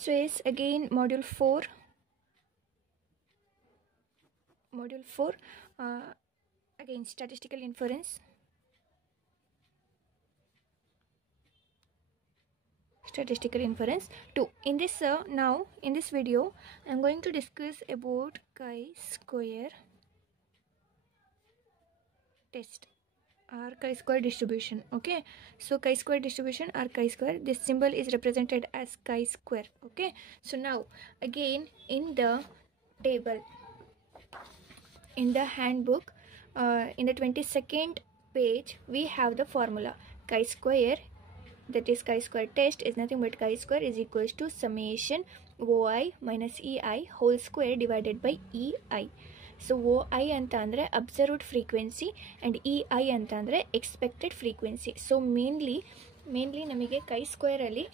So yes, again module 4 again statistical inference. Statistical inference 2. In this now in this video I'm going to discuss about chi-square test or chi-square distribution. Okay, so chi-square distribution or chi-square, this symbol is represented as chi-square. Okay, so now again in the table, in the handbook, in the 22nd page we have the formula chi-square, that is chi-square test is nothing but chi-square is equals to summation OI minus EI whole square divided by EI. So OI ಅಂತ ಅಂದರೆ observed frequency and EI ಅಂತ ಅಂದರೆ expected frequency. So mainly ನಮಗೆ chi-squareಲ್ಲಿ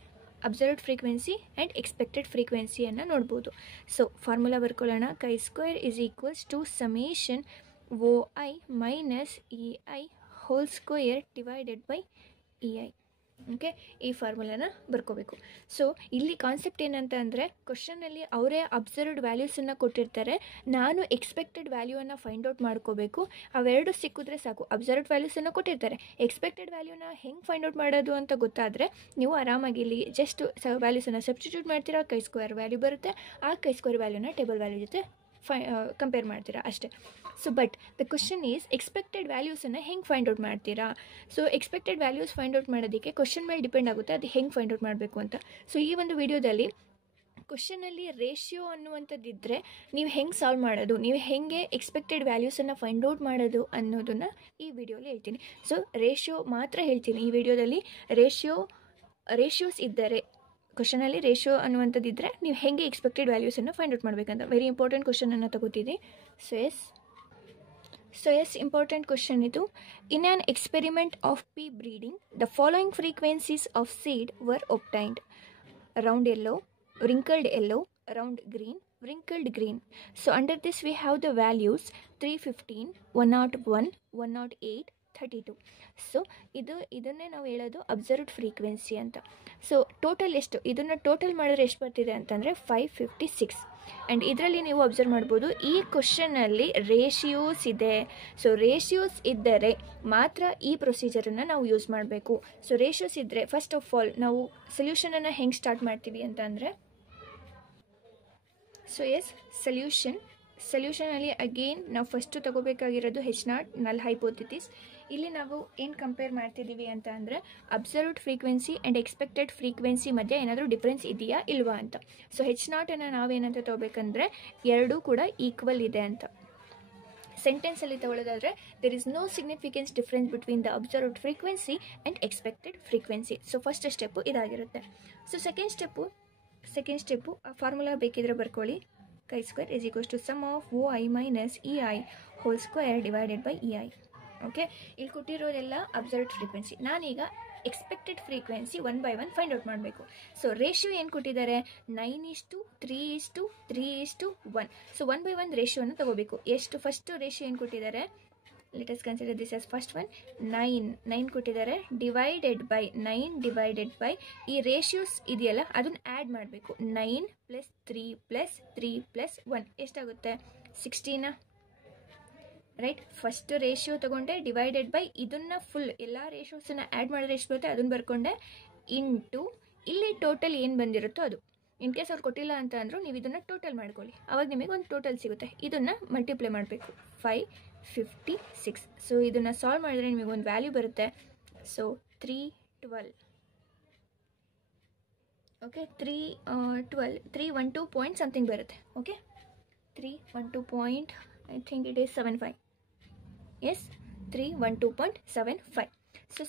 observed frequency and expected ಫ್ರೀಕ್ವೆನ್ಸಿಯನ್ನು ನೋಡ್ಬೋದು. So formula ಬರ್ಕೊಳ್ಳೋಣ. chi-square is equals to summation OI minus EI whole square divided by EI. Okay, ಈ ಫಾರ್ಮುಲಾನ ಬರ್ಕೋಬೇಕು. ಸೊ ಇಲ್ಲಿ ಕಾನ್ಸೆಪ್ಟ್ ಏನಂತ ಅಂದರೆ ಕ್ವಶನಲ್ಲಿ ಅವರೇ ಅಬ್ಸರ್ವ್ಡ್ ವ್ಯಾಲ್ಯೂಸನ್ನು ಕೊಟ್ಟಿರ್ತಾರೆ, ನಾನು ಎಕ್ಸ್ಪೆಕ್ಟೆಡ್ ವ್ಯಾಲ್ಯೂವನ್ನು ಫೈಂಡ್ ಔಟ್ ಮಾಡ್ಕೋಬೇಕು. ಅವೆರಡು ಸಿಕ್ಕಿದ್ರೆ ಸಾಕು. ಅಬ್ಸರ್ವ್ಡ್ ವ್ಯಾಲ್ಯೂಸನ್ನು ಕೊಟ್ಟಿರ್ತಾರೆ, ಎಕ್ಸ್ಪೆಕ್ಟೆಡ್ ವ್ಯಾಲ್ಯೂನ ಹೆಂಗೆ ಫೈಂಡ್ ಔಟ್ ಮಾಡೋದು ಅಂತ ಗೊತ್ತಾದರೆ ನೀವು ಆರಾಮಾಗಿ ಇಲ್ಲಿ ಜಸ್ಟ್ ವ್ಯಾಲ್ಯೂಸನ್ನು ಸಬ್ಸ್ಟಿಟ್ಯೂಟ್ ಮಾಡ್ತೀರಾ, chi-square ವ್ಯಾಲ್ಯೂ ಬರುತ್ತೆ. ಆ chi-square ವ್ಯಾಲ್ಯೂನ ಟೇಬಲ್ ವ್ಯಾಲ್ಯೂ ಜೊತೆ ಕಂಪೇರ್ ಮಾಡ್ತೀರಾ ಅಷ್ಟೇ. So but the question is expected ವ್ಯಾಲ್ಯೂಸನ್ನು ಹೆಂಗೆ ಫೈಂಡ್ ಔಟ್ ಮಾಡ್ತೀರಾ? So expected values find out ಮಾಡೋದಕ್ಕೆ ಕ್ವಶನ್ ಮೇಲೆ ಡಿಪೆಂಡ್ ಆಗುತ್ತೆ ಅದು ಹೆಂಗೆ ಫೈಂಡ್ ಔಟ್ ಮಾಡಬೇಕು ಅಂತ. ಸೊ ಈ ಒಂದು ವಿಡಿಯೋದಲ್ಲಿ ಕ್ವಶನಲ್ಲಿ ರೇಷಿಯೋ ಅನ್ನುವಂಥದ್ದಿದ್ದರೆ ನೀವು ಹೆಂಗೆ ಸಾಲ್ವ್ ಮಾಡೋದು, ನೀವು ಹೆಂಗೆ ಎಕ್ಸ್ಪೆಕ್ಟೆಡ್ ವ್ಯಾಲ್ಯೂಸನ್ನು ಫೈಂಡ್ ಔಟ್ ಮಾಡೋದು ಅನ್ನೋದನ್ನು ಈ ವಿಡಿಯೋಲಿ ಹೇಳ್ತೀನಿ. ಸೊ ರೇಷಿಯೋ ಮಾತ್ರ ಹೇಳ್ತೀನಿ ಈ ವಿಡಿಯೋದಲ್ಲಿ. ರೇಷಿಯೋಸ್ ಇದ್ದರೆ ಕ್ವಶನಲ್ಲಿ ರೇಷಿಯೋ ಅನ್ನುವಂಥದ್ದಿದ್ದರೆ ನೀವು ಹೆಂಗೆ ಎಕ್ಸ್ಪೆಕ್ಟೆಡ್ ವ್ಯಾಲ್ಯೂಸನ್ನು ಫೈಂಡ್ ಔಟ್ ಮಾಡಬೇಕಂತ ವೆರಿ ಇಂಪಾರ್ಟೆಂಟ್ ಕ್ವಶನನ್ನು ತಗೋತಿದ್ದೆ. ಸೊ ಎಸ್ ಇಂಪಾರ್ಟೆಂಟ್ ಕ್ವಶನ್ ಇದು. In an experiment of pea breeding the following frequencies of seed were obtained: round yellow, wrinkled yellow, round green, wrinkled green. So under this we have the values 315, 101, 108, 32. So ಇದನ್ನೇ ನಾವು ಹೇಳೋದು observed frequency ಅಂತ. So total ಎಷ್ಟು, ಇದನ್ನು total ಮಾಡಿದ್ರೆ ಎಷ್ಟು ಬರ್ತಿದೆ ಅಂತಂದರೆ 556. ಆ್ಯಂಡ್ ಇದರಲ್ಲಿ ನೀವು ಅಬ್ಸರ್ವ್ ಮಾಡ್ಬೋದು ಈ ಕ್ವಶನಲ್ಲಿ ರೇಷಿಯೋಸ್ ಇದೆ. ಸೊ ರೇಷಿಯೋಸ್ ಇದ್ದರೆ ಮಾತ್ರ ಈ ಪ್ರೊಸೀಜರನ್ನು ನಾವು ಯೂಸ್ ಮಾಡಬೇಕು. ಸೊ ರೇಷಿಯೋಸ್ ಇದ್ದರೆ ಫಸ್ಟ್ ಆಫ್ ಆಲ್ ನಾವು ಸೊಲ್ಯೂಷನನ್ನು ಹೆಂಗೆ ಸ್ಟಾರ್ಟ್ ಮಾಡ್ತೀವಿ ಅಂತ ಅಂದರೆ, ಸೊ ಎಸ್ ಸೊಲ್ಯೂಷನಲ್ಲಿ ಅಗೇನ್ ನಾವು ಫಸ್ಟು ತಗೋಬೇಕಾಗಿರೋದು H0 ನಲ್ ಹೈಪೋಥಿಸಿಸ್. ಇಲ್ಲಿ ನಾವು ಏನು ಕಂಪೇರ್ ಮಾಡ್ತಿದ್ದೀವಿ ಅಂತ ಅಂದರೆ observed frequency and expected frequency ಮಧ್ಯೆ ಏನಾದರೂ ಡಿಫ್ರೆನ್ಸ್ ಇದೆಯಾ ಇಲ್ವಾ ಅಂತ. ಸೊ H0 ನಾವೇನಂತ ತಗೋಬೇಕಂದ್ರೆ ಎರಡೂ ಕೂಡ ಈಕ್ವಲ್ ಇದೆ ಅಂತ. ಸೆಂಟೆನ್ಸಲ್ಲಿ ತಗೊಳ್ಳೋದಾದರೆ there is no significance difference between the observed frequency and expected frequency. So first step ಇದಾಗಿರುತ್ತೆ. ಸೊ ಸೆಕೆಂಡ್ ಸ್ಟೆಪ್ಪು ಫಾರ್ಮುಲಾ ಬೇಕಿದ್ರೆ ಬರ್ಕೊಳ್ಳಿ. chi-square is equals to sum of OI minus EI whole square divided by EI. Okay, ಇಲ್ಲಿ ಕೊಟ್ಟಿರೋದೆಲ್ಲ observed frequency. ನಾನೀಗ expected frequency 1 by 1 find out ಮಾಡಬೇಕು. So ratio ಏನು ಕೊಟ್ಟಿದ್ದಾರೆ, 9:3:3:1. So 1 by 1 ರೇಷಿಯೋನ ತಗೋಬೇಕು. ಎಷ್ಟು ಫಸ್ಟ್ ರೇಷಿಯೋ ಏನು ಕೊಟ್ಟಿದ್ದಾರೆ, let us consider this as first one. 9 ಕೊಟ್ಟಿದ್ದಾರೆ, ಡಿವೈಡೆಡ್ ಬೈ ಈ ರೇಷಿಯೋಸ್ ಇದೆಯಲ್ಲ ಅದನ್ನು ಆ್ಯಡ್ ಮಾಡಬೇಕು. 9 + 3 + 3 + 1 ಎಷ್ಟಾಗುತ್ತೆ, 16. ರೈಟ್, ಫಸ್ಟ್ ರೇಷಿಯೋ ತಗೊಂಡೆ, ಡಿವೈಡೆಡ್ ಬೈ ಇದನ್ನು ಫುಲ್ ಎಲ್ಲ ರೇಷಿಯೋಸನ್ನು ಆ್ಯಡ್ ಮಾಡಿದ್ರೆ ಎಷ್ಟು ಬರುತ್ತೆ ಅದನ್ನು ಬರ್ಕೊಂಡೆ, ಇಂಟು ಇಲ್ಲಿ ಟೋಟಲ್ ಏನು ಬಂದಿರುತ್ತೋ ಅದು. ಇನ್ ಕೇಸ್ ಅವ್ರು ಕೊಟ್ಟಿಲ್ಲ ಅಂತ ಅಂದರೂ ನೀವು ಇದನ್ನು ಟೋಟಲ್ ಮಾಡ್ಕೊಳ್ಳಿ, ಆವಾಗ ನಿಮಗೆ ಒಂದು ಟೋಟಲ್ ಸಿಗುತ್ತೆ. ಇದನ್ನು ಮಲ್ಟಿಪ್ಲೈ ಮಾಡಬೇಕು, 556. ಸೊ ಇದನ್ನು ಸಾಲ್ವ್ ಮಾಡಿದ್ರೆ ನಿಮಗೆ ಒಂದು ವ್ಯಾಲ್ಯೂ ಬರುತ್ತೆ. ಸೊ 312. ಓಕೆ, 312 ಪಾಯಿಂಟ್ ಸಮಥಿಂಗ್ ಬರುತ್ತೆ. Okay, 312 point I think it is 75. Yes, 312.75. So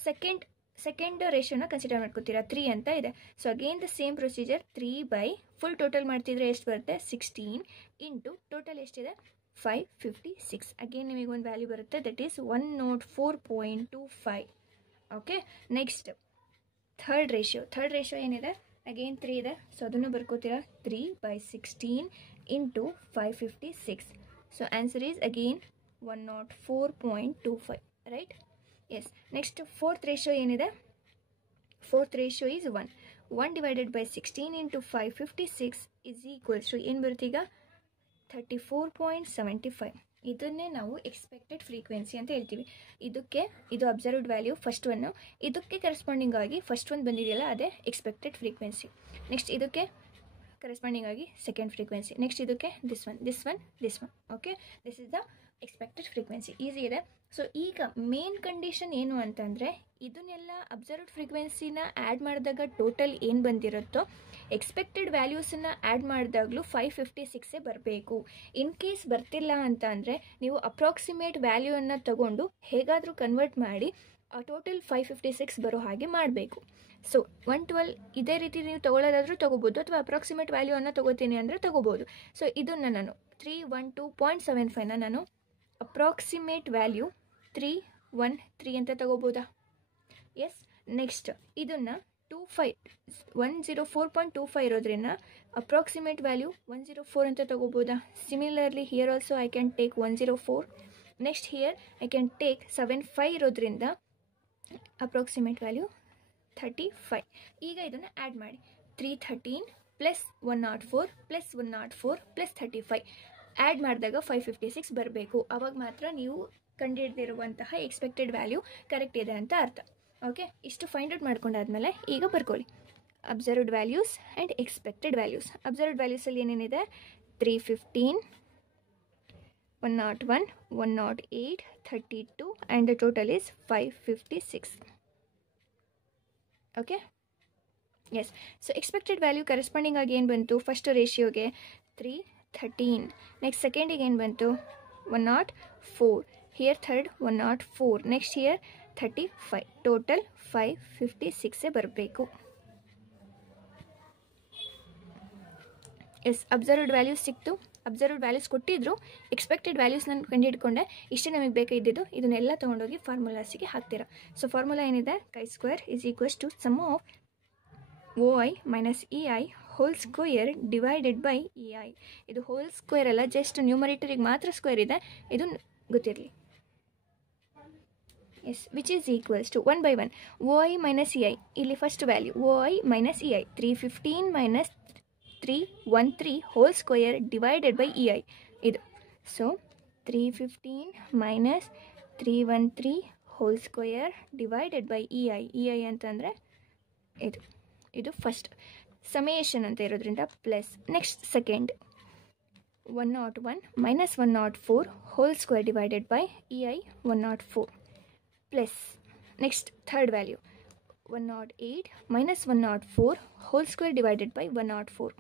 second ರೇಷಿಯೋನ ಕನ್ಸಿಡರ್ ಮಾಡ್ಕೊತೀರಾ, 3 ಅಂತ ಇದೆ. So again the same procedure, 3 by full total ಮಾಡ್ತಿದ್ರೆ ಎಷ್ಟು ಬರುತ್ತೆ, 16 ಇಂಟು ಟೋಟಲ್ ಎಷ್ಟಿದೆ 556. ಅಗೇನ್ ನಿಮಗೆ ಒಂದು ವ್ಯಾಲ್ಯೂ ಬರುತ್ತೆ, that is 104.25. Okay, next third ratio ಏನಿದೆ, ಅಗೇನ್ 3 ಇದೆ. ಸೊ ಅದನ್ನು ಬರ್ಕೋತೀರಾ, 3 by 16 into 556. So answer is again 104.25. Right, yes. Next fourth ratio ಏನಿದೆ, fourth ratio is 1. 1 divided by 16 into 556 is equals to ಏನು ಬರುತ್ತೆ ಈಗ 34.75. ಇದನ್ನೇ ನಾವು ಎಕ್ಸ್ಪೆಕ್ಟೆಡ್ ಫ್ರೀಕ್ವೆನ್ಸಿ ಅಂತ ಹೇಳ್ತೀವಿ. ಇದು ಅಬ್ಸರ್ವ್ಡ್ ವ್ಯಾಲ್ಯೂ ಫಸ್ಟ್ ಒನ್ನು, ಇದಕ್ಕೆ ಕರೆಸ್ಪಾಂಡಿಂಗ್ ಆಗಿ ಫಸ್ಟ್ ಒಂದು ಬಂದಿದೆಯಲ್ಲ ಅದೇ ಎಕ್ಸ್ಪೆಕ್ಟೆಡ್ ಫ್ರೀಕ್ವೆನ್ಸಿ. ನೆಕ್ಸ್ಟ್ ಇದಕ್ಕೆ ಕರೆಸ್ಪಾಂಡಿಂಗ್ ಆಗಿ ಸೆಕೆಂಡ್ ಫ್ರೀಕ್ವೆನ್ಸಿ. ನೆಕ್ಸ್ಟ್ ಇದಕ್ಕೆ this one. Okay, this is the expected frequency. Easy ಇದೆ. ಸೊ ಈಗ ಮೇನ್ ಕಂಡೀಷನ್ ಏನು ಅಂತಂದರೆ, ಇದನ್ನೆಲ್ಲ ಅಬ್ಸರ್ವ್ಡ್ ಫ್ರೀಕ್ವೆನ್ಸಿನ ಆ್ಯಡ್ ಮಾಡಿದಾಗ ಟೋಟಲ್ ಏನು ಬಂದಿರುತ್ತೋ ಎಕ್ಸ್ಪೆಕ್ಟೆಡ್ ವ್ಯಾಲ್ಯೂಸನ್ನು ಆ್ಯಡ್ ಮಾಡಿದಾಗಲೂ 556 ಬರಬೇಕು. ಇನ್ ಕೇಸ್ ಬರ್ತಿಲ್ಲ ಅಂತ ಅಂದರೆ ನೀವು ಅಪ್ರಾಕ್ಸಿಮೇಟ್ ವ್ಯಾಲ್ಯೂವನ್ನು ತಗೊಂಡು ಹೇಗಾದರೂ ಕನ್ವರ್ಟ್ ಮಾಡಿ ಟೋಟಲ್ 556 ಬರೋ ಹಾಗೆ ಮಾಡಬೇಕು. ಸೊ 112 ಇದೇ ರೀತಿ ನೀವು ತೊಗೊಳ್ಳೋದಾದರೂ ತೊಗೋಬೋದು, ಅಥವಾ ಅಪ್ರಾಕ್ಸಿಮೇಟ್ ವ್ಯಾಲ್ಯೂವನ್ನು ತೊಗೋತೀನಿ ಅಂದರೆ ತೊಗೋಬೋದು. ಸೊ ಇದನ್ನು ನಾನು 312.75ನ ನಾನು ಅಪ್ರಾಕ್ಸಿಮೇಟ್ ವ್ಯಾಲ್ಯೂ 313 ಅಂತ ತಗೋಬೋದಾ? ಎಸ್. ನೆಕ್ಸ್ಟ್ ಇದನ್ನು 104.25 ಇರೋದ್ರಿಂದ ಅಪ್ರಾಕ್ಸಿಮೇಟ್ ವ್ಯಾಲ್ಯೂ 104 ಅಂತ ತಗೋಬೋದಾ? Similarly here also I can take 104. Next here I can take 75 ಇರೋದ್ರಿಂದ ಅಪ್ರಾಕ್ಸಿಮೇಟ್ ವ್ಯಾಲ್ಯೂ 35. ಈಗ ಇದನ್ನು ಆ್ಯಡ್ ಮಾಡಿ 313 ಪ್ಲಸ್ 104 ಪ್ಲಸ್ 104 ಪ್ಲಸ್ 35 ಆ್ಯಡ್ ಮಾಡಿದಾಗ 556 ಬರಬೇಕು. ಆವಾಗ ಮಾತ್ರ ನೀವು ಕಂಡುಹಿಡಿದಿರುವಂತಹ ಎಕ್ಸ್ಪೆಕ್ಟೆಡ್ ವ್ಯಾಲ್ಯೂ ಕರೆಕ್ಟ್ ಇದೆ ಅಂತ ಅರ್ಥ. ಓಕೆ, ಇಷ್ಟು ಫೈಂಡ್ ಔಟ್ ಮಾಡ್ಕೊಂಡಾದ್ಮೇಲೆ ಈಗ ಬರ್ಕೊಳ್ಳಿ observed values and expected values. Observed ವ್ಯಾಲ್ಯೂಸಲ್ಲಿ ಏನೇನಿದೆ? 315, 101, 108, 32 and the total is 556. Okay, yes. So expected value corresponding ಆಗಿ ಏನು ಬಂತು? ಫಸ್ಟ್ ರೇಷಿಯೋಗೆ 313. ನೆಕ್ಸ್ಟ್ ಸೆಕೆಂಡಿಗೆ ಏನು ಬಂತು? 104. Here third 104. Next here 35. Total 556 ಬರಬೇಕು. ಎಸ್, ಅಬ್ಸರ್ವ್ಡ್ ವ್ಯಾಲ್ಯೂಸ್ ಸಿಕ್ತು. ಅಬ್ಸರ್ವ್ಡ್ ವ್ಯಾಲ್ಯೂಸ್ ಕೊಟ್ಟಿದ್ರು, ಎಕ್ಸ್ಪೆಕ್ಟೆಡ್ ವ್ಯಾಲ್ಯೂಸ್ ನಾನು ಕಂಡುಹಿಡ್ಕೊಂಡೆ. ಇಷ್ಟೇ ನಮಗೆ ಬೇಕಾಗಿದ್ದು. ಇದನ್ನೆಲ್ಲ ತೊಗೊಂಡೋಗಿ ಫಾರ್ಮುಲಾಸಿಗೆ ಹಾಕ್ತೀರಾ. ಸೊ ಫಾರ್ಮುಲಾ ಏನಿದೆ? chi² is equals to sum of OI minus EI whole square divided by EI. ಇದು ಹೋಲ್ ಸ್ಕ್ವೇರ್ ಅಲ್ಲ, ಜಸ್ಟ್ ನ್ಯೂಮರೇಟರಿಗೆ ಮಾತ್ರ ಸ್ಕ್ವೇರ್ ಇದೆ, ಇದು ಗೊತ್ತಿರಲಿ. Yes, which is equals to 1 by 1 OI minus EI. ಇಲ್ಲಿ first value OI minus EI 315 minus 313 whole square divided by EI ಇದು. So 315 minus 313 whole square divided by EI ಅಂತಂದರೆ ಇದು ಫಸ್ಟ್ ಸಮೇಷನ್ ಅಂತ ಇರೋದ್ರಿಂದ plus. Next second 101 minus 104 whole square divided by EI 104 plus. Next third value 108 minus 104 whole square divided by 104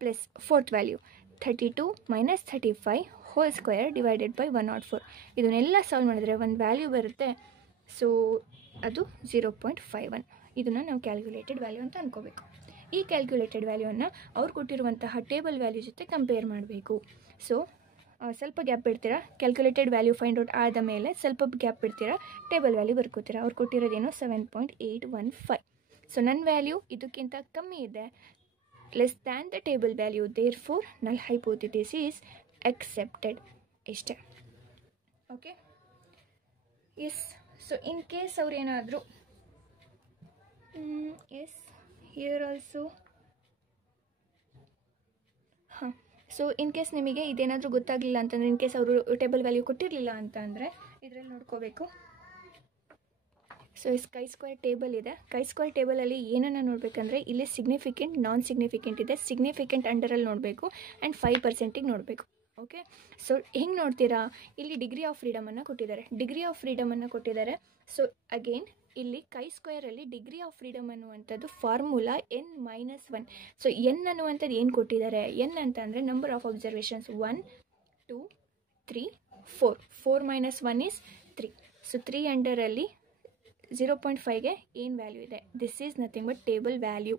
plus. Fourth value 32 minus 35 hole square divided by 104. ಇದನ್ನೆಲ್ಲ solve ಮಾಡಿದ್ರೆ ಒಂದು value ಬರುತ್ತೆ. So ಅದು 0.51. ಇದನ್ನು ನಾವು calculated value ಅಂತ ಅಂದ್ಕೋಬೇಕು. ಈ ಕ್ಯಾಲ್ಕುಲೇಟೆಡ್ ವ್ಯಾಲ್ಯೂವನ್ನು ಅವ್ರು ಕೊಟ್ಟಿರುವಂತಹ ಟೇಬಲ್ ವ್ಯಾಲ್ಯೂ ಜೊತೆ ಕಂಪೇರ್ ಮಾಡಬೇಕು. ಸೊ ಸ್ವಲ್ಪ ಗ್ಯಾಪ್ ಬಿಡ್ತೀರಾ, ಕ್ಯಾಲ್ಕುಲೇಟೆಡ್ ವ್ಯಾಲ್ಯೂ ಫೈಂಡ್ ಔಟ್ ಆದ ಮೇಲೆ ಸ್ವಲ್ಪ ಗ್ಯಾಪ್ ಬಿಡ್ತೀರಾ, ಟೇಬಲ್ ವ್ಯಾಲ್ಯೂ ಬರ್ಕೋತೀರಾ. ಅವ್ರು ಕೊಟ್ಟಿರೋದೇನೋ 7.815. ಸೊ ನನ್ನ ವ್ಯಾಲ್ಯೂ ಇದಕ್ಕಿಂತ ಕಮ್ಮಿ ಇದೆ, less than the table value, therefore null hypothesis is accepted. ಇಷ್ಟೇ. Okay, yes. So in case ಅವ್ರು ಏನಾದರೂ ಎಸ್ ಹಿಯರ್ ಆಲ್ಸೋ ಹಾಂ. ಸೊ ಇನ್ ಕೇಸ್ ನಿಮಗೆ ಇದೇನಾದರೂ ಗೊತ್ತಾಗಲಿಲ್ಲ ಅಂತಂದರೆ, ಇನ್ ಕೇಸ್ ಅವರು ಟೇಬಲ್ ವ್ಯಾಲ್ಯೂ ಕೊಟ್ಟಿರಲಿಲ್ಲ ಅಂತ ಅಂದರೆ ಇದರಲ್ಲಿ ನೋಡ್ಕೋಬೇಕು. ಸೊ chi² ಟೇಬಲ್ ಇದೆ. chi² ಟೇಬಲಲ್ಲಿ ಏನನ್ನು ನೋಡಬೇಕಂದ್ರೆ, ಇಲ್ಲಿ ಸಿಗ್ನಿಫಿಕೆಂಟ್, ನಾನ್ ಸಿಗ್ನಿಫಿಕೆಂಟ್ ಇದೆ. ಸಿಗ್ನಿಫಿಕೆಂಟ್ ಅಂಡರಲ್ಲಿ ನೋಡಬೇಕು ಆ್ಯಂಡ್ 5%ಗೆ ನೋಡಬೇಕು. ಓಕೆ, ಸೊ ಹೆಂಗೆ ನೋಡ್ತೀರಾ? ಇಲ್ಲಿ ಡಿಗ್ರಿ ಆಫ್ ಫ್ರೀಡಮನ್ನು ಕೊಟ್ಟಿದ್ದಾರೆ. ಸೊ ಅಗೇನ್ ಇಲ್ಲಿ chi² ಡಿಗ್ರಿ ಆಫ್ ಫ್ರೀಡಮ್ ಅನ್ನುವಂಥದ್ದು ಫಾರ್ಮುಲಾ n-1. ಸೊ ಎನ್ ಅನ್ನುವಂಥದ್ದು ಏನು ಕೊಟ್ಟಿದ್ದಾರೆ? ಎನ್ ಅಂತ ಅಂದರೆ number of observations 1 2 3 4. 4 - 1 is 3. So 3 ಅಂಡರಲ್ಲಿ 0.5ಗೆ ಏನು ವ್ಯಾಲ್ಯೂ ಇದೆ? This is nothing but table value.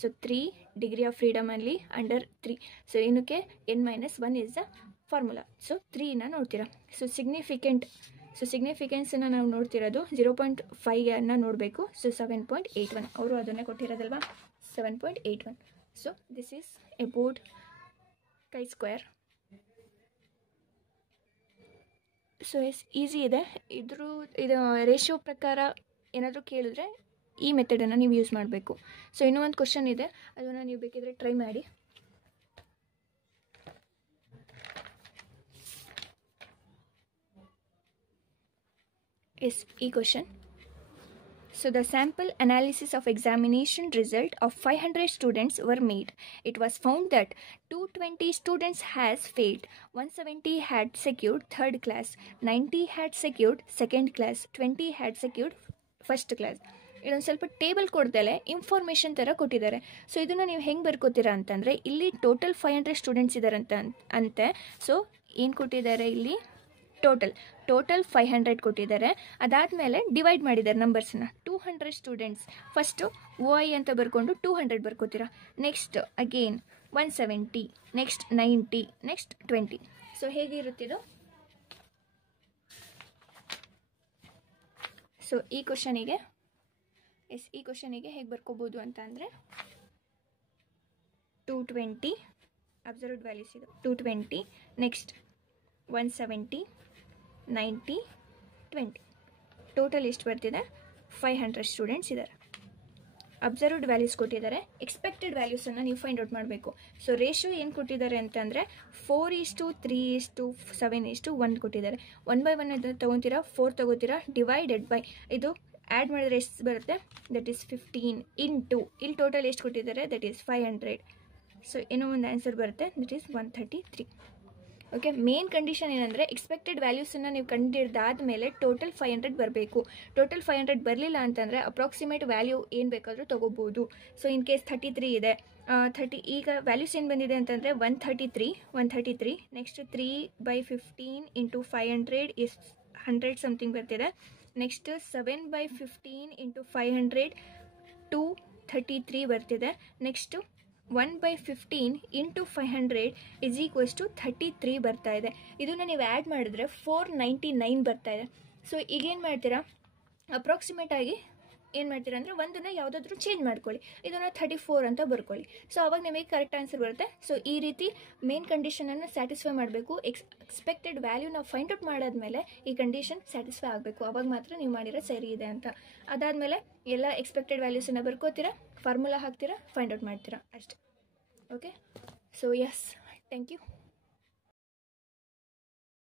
So 3 degree of ಫ್ರೀಡಮಲ್ಲಿ ಅಂಡರ್ 3. ಸೊ ಏನಕ್ಕೆ n-1 is the formula. So 3ನ ನೋಡ್ತೀರಾ. ಸೊ ಸಿಗ್ನಿಫಿಕೆನ್ಸನ್ನು ನಾವು ನೋಡ್ತಿರೋದು 0.5ನ ನೋಡಬೇಕು. ಸೊ 7.81 ಅವರು ಅದನ್ನೇ ಕೊಟ್ಟಿರೋದಲ್ವಾ, 7.81. So this is about chi². So easy ಇದೆ. ಇದು ರೇಷಿಯೋ ಪ್ರಕಾರ ಏನಾದರೂ ಕೇಳಿದ್ರೆ ಈ ಮೆಥಡನ್ನು ನೀವು ಯೂಸ್ ಮಾಡಬೇಕು. ಸೊ ಇನ್ನೂ ಒಂದು ಕ್ವಶನ್ ಇದೆ, ಅದನ್ನು ನೀವು ಬೇಕಿದ್ರೆ ಟ್ರೈ ಮಾಡಿ. ಎಸ್, ಈ question. So the sample analysis of examination result of 500 students were made. It was found that 220 students has failed, 170 had secured third class, 90 had secured second class, 20 had secured first class. ಇದೊಂದು ಸ್ವಲ್ಪ table ಕೊಡ್ದಲೆ information ಥರ ಕೊಟ್ಟಿದ್ದಾರೆ. So ಇದನ್ನು ನೀವು ಹೆಂಗೆ ಬರ್ಕೋತೀರಾ ಅಂತಂದರೆ, ಇಲ್ಲಿ total 500 students ಇದ್ದಾರಂತ ಅಂತೆ. ಸೊ ಏನು ಕೊಟ್ಟಿದ್ದಾರೆ ಇಲ್ಲಿ, ಟೋಟಲ್ 500 ಕೊಟ್ಟಿದ್ದಾರೆ. ಅದಾದಮೇಲೆ ಡಿವೈಡ್ ಮಾಡಿದ್ದಾರೆ ನಂಬರ್ಸನ್ನ. 200 ಸ್ಟೂಡೆಂಟ್ಸ್, ಫಸ್ಟು OI ಅಂತ ಬರ್ಕೊಂಡು 200 ಬರ್ಕೋತೀರಾ. Next again 170, next 90, next 20. So ಹೇಗಿರುತ್ತಿದ್ದು? ಸೊ ಈ ಕ್ವಶನಿಗೆ ಹೇಗೆ ಬರ್ಕೋಬೋದು ಅಂತ ಅಂದರೆ, 220 ಅಬ್ಸರ್ವ್ಡ್ ವ್ಯಾಲ್ಯೂಸ್ ಇದು, 220, ನೆಕ್ಸ್ಟ್ 170, 90, 20. ಟೋಟಲ್ ಎಷ್ಟು ಬರ್ತಿದೆ? 500 ಸ್ಟೂಡೆಂಟ್ಸ್ ಇದ್ದಾರೆ. ಅಬ್ಸರ್ವ್ಡ್ ವ್ಯಾಲ್ಯೂಸ್ ಕೊಟ್ಟಿದ್ದಾರೆ. ಎಕ್ಸ್ಪೆಕ್ಟೆಡ್ ವ್ಯಾಲ್ಯೂಸನ್ನು ನೀವು ಫೈಂಡ್ ಔಟ್ ಮಾಡಬೇಕು. ಸೊ ರೇಷಿಯೋ ಏನು ಕೊಟ್ಟಿದ್ದಾರೆ ಅಂತಂದರೆ 4:3:7:1 ಕೊಟ್ಟಿದ್ದಾರೆ. 1/1 ಇದನ್ನು ತೊಗೊತೀರಾ, 4 ತೊಗೋತೀರಾ, ಡಿವೈಡೆಡ್ ಬೈ ಇದು ಆ್ಯಡ್ ಮಾಡಿದ್ರೆ ಎಷ್ಟು ಬರುತ್ತೆ? ದಟ್ ಈಸ್ 15 ಇಂಟು ಇಲ್ಲಿ ಟೋಟಲ್ ಎಷ್ಟು ಕೊಟ್ಟಿದ್ದಾರೆ? That is 500. ಸೊ ಏನೋ ಒಂದು ಆನ್ಸರ್ ಬರುತ್ತೆ, that is 133. Okay, main condition ಏನಂದರೆ ಎಕ್ಸ್ಪೆಕ್ಟೆಡ್ ವ್ಯಾಲ್ಯೂಸನ್ನು ನೀವು ಕಂಡಿಡ್ದಾದ್ಮೇಲೆ ಟೋಟಲ್ 500 ಬರಬೇಕು. ಟೋಟಲ್ 500 ಬರಲಿಲ್ಲ ಅಂತಂದರೆ ಅಪ್ರಾಕ್ಸಿಮೇಟ್ ವ್ಯಾಲ್ಯೂ ಏನು ಬೇಕಾದರೂ ತೊಗೋಬೋದು. ಸೊ ಇನ್ ಕೇಸ್ 33 ಇದೆ, ಈಗ ವ್ಯಾಲ್ಯೂಸ್ ಏನು ಬಂದಿದೆ ಅಂತಂದರೆ 133. ನೆಕ್ಸ್ಟ್ 3/15 ಇಂಟು 500 ಇಸ್ 100 ಸಮಥಿಂಗ್ ಬರ್ತಿದೆ. ನೆಕ್ಸ್ಟ್ 7/15 ಇಂಟು 500 233 ಬರ್ತಿದೆ. Next 1/15 into 500 is equals to 33 ಬರ್ತಾ ಇದೆ. ಇದನ್ನು ನೀವು ಆ್ಯಡ್ ಮಾಡಿದ್ರೆ 499 ಬರ್ತಾ ಇದೆ. ಸೊ ಈಗೇನು ಮಾಡ್ತೀರಾ, ಅಪ್ರಾಕ್ಸಿಮೇಟ್ ಆಗಿ ಏನು ಮಾಡ್ತೀರಾ ಅಂದರೆ ಒಂದನ್ನು ಯಾವುದಾದ್ರೂ ಚೇಂಜ್ ಮಾಡ್ಕೊಳ್ಳಿ, ಇದನ್ನು 34 ಅಂತ ಬರ್ಕೊಳ್ಳಿ. ಸೊ ಅವಾಗ ನಿಮಗೆ ಕರೆಕ್ಟ್ ಆನ್ಸರ್ ಬರುತ್ತೆ. ಸೊ ಈ ರೀತಿ ಮೇನ್ ಕಂಡೀಷನನ್ನು ಸ್ಯಾಟಿಸ್ಫೈ ಮಾಡಬೇಕು. ಎಕ್ಸ್ಪೆಕ್ಟೆಡ್ ವ್ಯಾಲ್ಯೂ ನಾವು ಫೈಂಡ್ ಔಟ್ ಮಾಡಾದ್ಮೇಲೆ ಈ ಕಂಡೀಷನ್ ಸ್ಯಾಟಿಸ್ಫೈ ಆಗಬೇಕು, ಅವಾಗ ಮಾತ್ರ ನೀವು ಮಾಡಿರೋ ಸರಿ ಇದೆ ಅಂತ. ಅದಾದಮೇಲೆ ಎಲ್ಲ ಎಕ್ಸ್ಪೆಕ್ಟೆಡ್ ವ್ಯಾಲ್ಯೂಸನ್ನು ಬರ್ಕೋತೀರಾ, ಫಾರ್ಮುಲಾ ಹಾಕ್ತೀರಾ, ಫೈಂಡ್ ಔಟ್ ಮಾಡ್ತೀರಾ ಅಷ್ಟೇ. Okay, so yes, thank you.